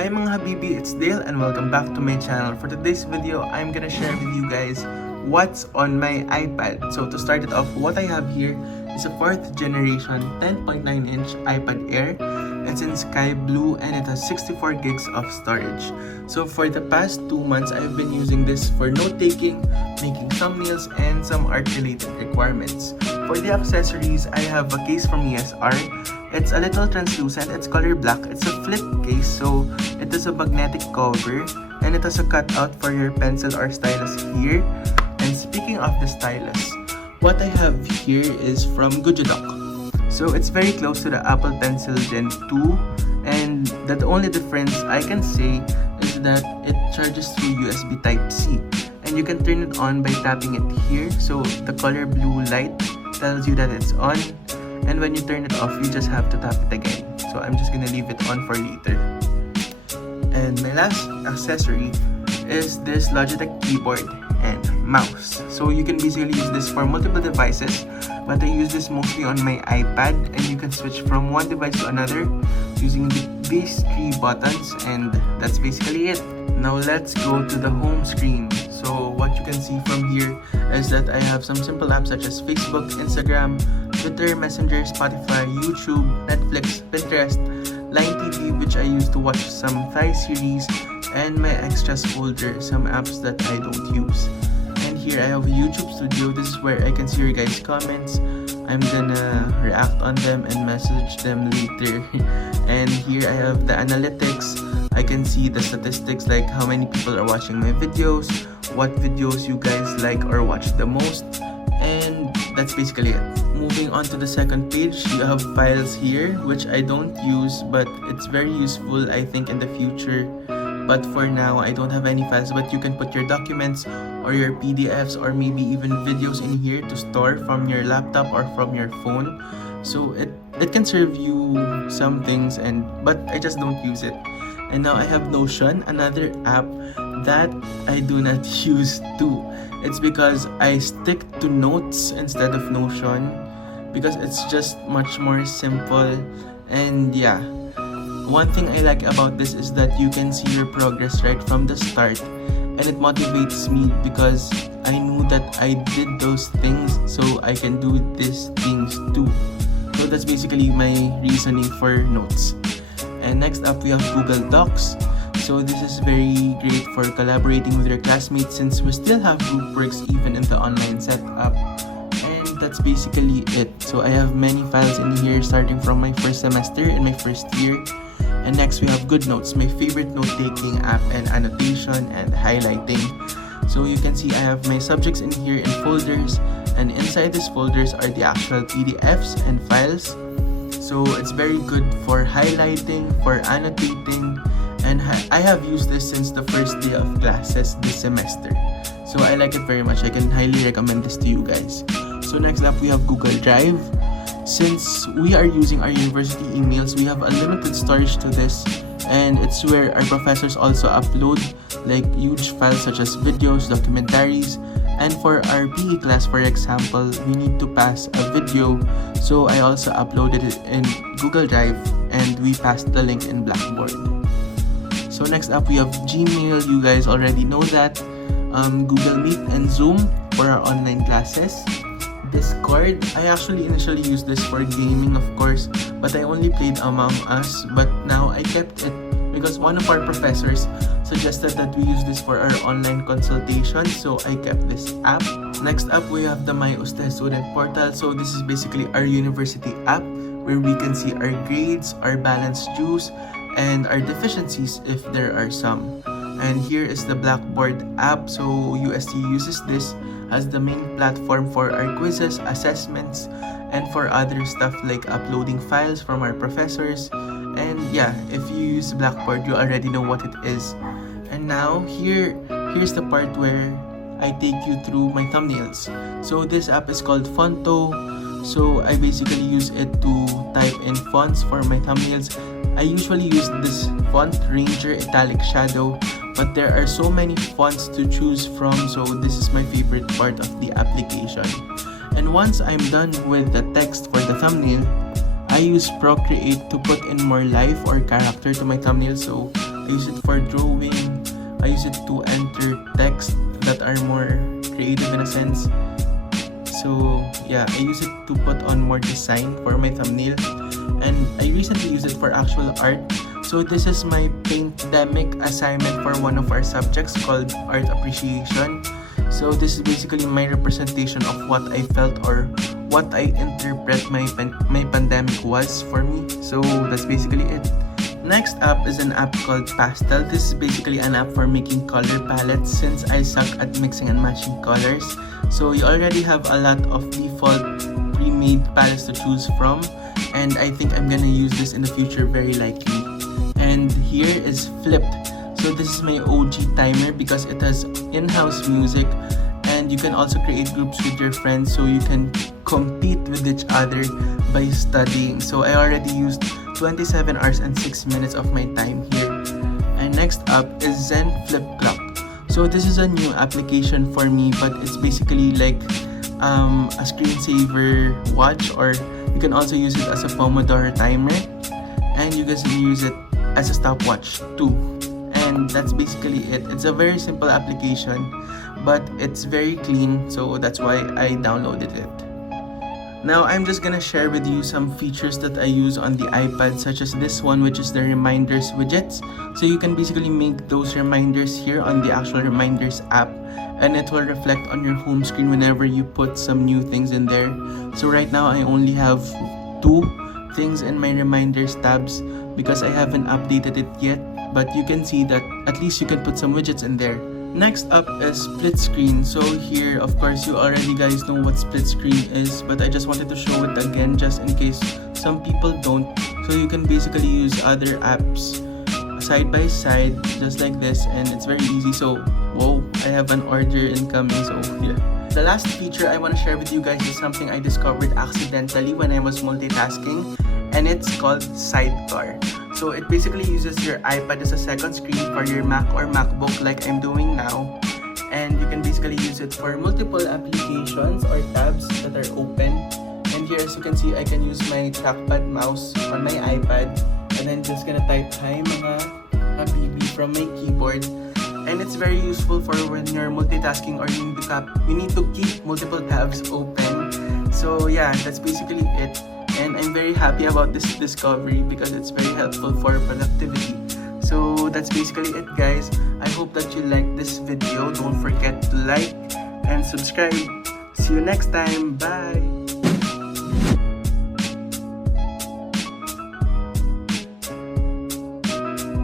Hi mga habibi, it's Dale and welcome back to my channel. For today's video, I'm gonna share with you guys what's on my iPad. So to start it off, what I have here is a 4th generation 10.9-inch iPad Air. It's in sky blue and it has 64 gigs of storage. So for the past 2 months, I've been using this for note-taking, making thumbnails, and some art-related requirements. For the accessories, I have a case from ESR. It's a little translucent, it's color black, it's a flip case, so it has a magnetic cover, and it has a cutout for your pencil or stylus here. And speaking of the stylus, what I have here is from GOODNOTES. So it's very close to the Apple Pencil Gen 2, and the only difference I can say is that it charges through USB Type-C. And you can turn it on by tapping it here, so the color blue light tells you that it's on. And when you turn it off, you just have to tap it again. So I'm just gonna leave it on for later. And my last accessory is this Logitech keyboard and mouse. So you can basically use this for multiple devices, but I use this mostly on my iPad, and you can switch from one device to another using these 3 buttons, and that's basically it. Now let's go to the home screen. So what you can see from here is that I have some simple apps such as Facebook, Instagram, Twitter, Messenger, Spotify, YouTube, Netflix, Pinterest, Line TV, which I use to watch some Thai series, and my extras folder, some apps that I don't use. And here I have a YouTube studio. This is where I can see your guys' comments. I'm gonna react on them and message them later. And here I have the analytics. I can see the statistics, like how many people are watching my videos, what videos you guys like or watch the most, and that's basically it. Moving on to the second page, you have files here, which I don't use, but it's very useful I think in the future. But for now, I don't have any files, but you can put your documents or your PDFs or maybe even videos in here to store from your laptop or from your phone. So it can serve you some things, but I just don't use it. And now I have Notion, another app that I do not use too. It's because I stick to notes instead of Notion, because it's just much more simple. And yeah, one thing I like about this is that you can see your progress right from the start, and it motivates me because I knew that I did those things, so I can do these things too. So that's basically my reasoning for notes. And next up, we have Google Docs. So this is very great for collaborating with your classmates, since we still have group works even in the online setup. And that's basically it. So I have many files in here starting from my first semester in my first year. And next we have GoodNotes, my favorite note-taking app, and annotation and highlighting. So you can see I have my subjects in here in folders, and inside these folders are the actual PDFs and files. So it's very good for highlighting, for annotating, and I have used this since the first day of classes this semester. So I like it very much. I can highly recommend this to you guys. So next up, we have Google Drive. Since we are using our university emails, we have unlimited storage to this, and it's where our professors also upload like huge files such as videos, documentaries. And for our PE class, for example, we need to pass a video, so I also uploaded it in Google Drive, and we passed the link in Blackboard. So next up, we have Gmail. You guys already know that. Google Meet and Zoom for our online classes. Discord, I actually initially used this for gaming, of course, but I only played Among Us. But now I kept it because one of our professors suggested that we use this for our online consultation, so I kept this app. Next up, we have the MYUSTE student portal. So this is basically our university app where we can see our grades, our balanced dues, and our deficiencies if there are some. And here is the Blackboard app. So UST uses this as the main platform for our quizzes, assessments, and for other stuff like uploading files from our professors. And yeah, if you use Blackboard, you already know what it is. And now here's the part where I take you through my thumbnails. So this app is called Fonto. So I basically use it to type in fonts for my thumbnails. I usually use this font, Ranger Italic Shadow, but there are so many fonts to choose from, so this is my favorite part of the application. And once I'm done with the text for the thumbnail, I use Procreate to put in more life or character to my thumbnail. So I use it for drawing. I use it to enter text that are more creative in a sense. So yeah, I use it to put on more design for my thumbnail. And I recently used it for actual art. So this is my pandemic assignment for one of our subjects called Art Appreciation. So this is basically my representation of what I felt or what I interpret my pandemic was for me. So that's basically it. Next app is an app called PASTEL. This is basically an app for making color palettes since I suck at mixing and matching colors. So you already have a lot of default pre-made palettes to choose from, and I think I'm gonna use this in the future very likely. And here is Flipped. So this is my OG timer because it has in-house music, and you can also create groups with your friends so you can compete with each other by studying. So I already used 27 hours and 6 minutes of my time here. And next up is Zen Flip Clock. So this is a new application for me, but it's basically like a screensaver watch, or you can also use it as a Pomodoro timer, and you can use it as a stopwatch too. And that's basically it. It's a very simple application, but it's very clean, so that's why I downloaded it. Now I'm just gonna share with you some features that I use on the iPad, such as this one, which is the reminders widgets. So you can basically make those reminders here on the actual reminders app, and it will reflect on your home screen whenever you put some new things in there. So right now I only have 2 things in my reminders tabs because I haven't updated it yet, but you can see that at least you can put some widgets in there. Next up is split screen. So here, of course, you already guys know what split screen is, but I just wanted to show it again just in case some people don't. So you can basically use other apps side by side just like this, and it's very easy. So whoa, I have an order incoming, so yeah. The last feature I want to share with you guys is something I discovered accidentally when I was multitasking, and it's called Sidecar. So it basically uses your iPad as a second screen for your Mac or MacBook like I'm doing now. And you can basically use it for multiple applications or tabs that are open. And here, as you can see, I can use my trackpad mouse on my iPad. And then just gonna type hi mga habibi from my keyboard. And it's very useful for when you're multitasking or you need to keep multiple tabs open. So yeah, that's basically it. And I'm very happy about this discovery because it's very helpful for productivity. So that's basically it, guys. I hope that you liked this video. Don't forget to like and subscribe. See you next time. Bye!